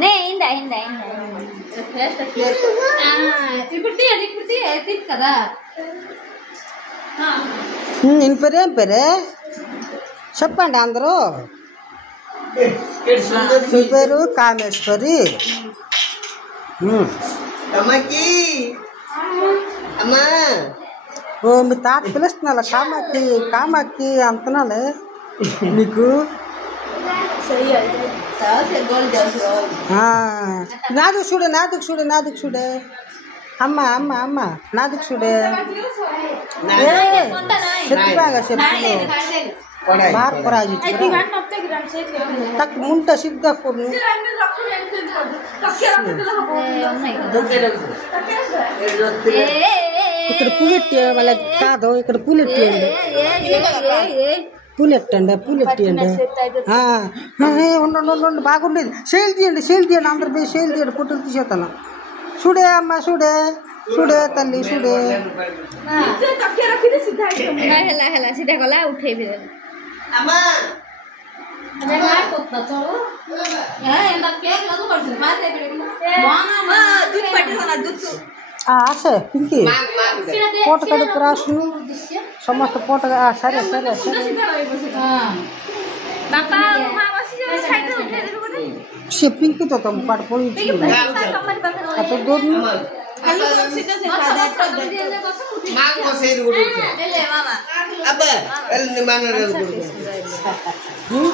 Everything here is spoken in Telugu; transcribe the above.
నే ఇందా ఇందా ఇందా ఇప్పుడు తీయదు కదా. ఇన్ పేరు ఏం పేరే చెప్పండి అందరూ. మీ పేరు కామేశ్వరి. ఓ మీ తాత పిలుస్తున్నా కామాకి కామాకి అంటున్నాలే నీకు. నాదుకు చూడే నాదుకు చూడే నాదుకు చూడే అమ్మ అమ్మ అమ్మ నాదుకు చూడే చెప్పు బాగా చెప్పు మార్పరాజు తక్కువ ముంట సిద్ధ ఇక్కడ పూలెట్టి వాళ్ళ కాదు ఇక్కడ పూలెట్టియండి పూలెట్టండి పూలెట్టియండి ఉండండి బాగుండేది. సేల్ తీయండి అందరు పోయి సేల్ తీయండి పుట్టలు తీసేస్తాను. చూడే అమ్మ చూడే చూడే తల్లి చూడే सीधा गला उठे भी अम्मा अरे मार कोत्ता चलो ए एंदा केक लगू करछ मार दे बाना दूध पट्टी वाला दूध आसे पिंकी पोट कड़े प्रासु समस्त पोट सरे सरे बापा मां बसी जा साइड उठे दे कोने से पिंकी तो तुम पाट पोई छी तो दूध खाली सीधा से सादा मां को से उठे ले मामा अब एल निमान रे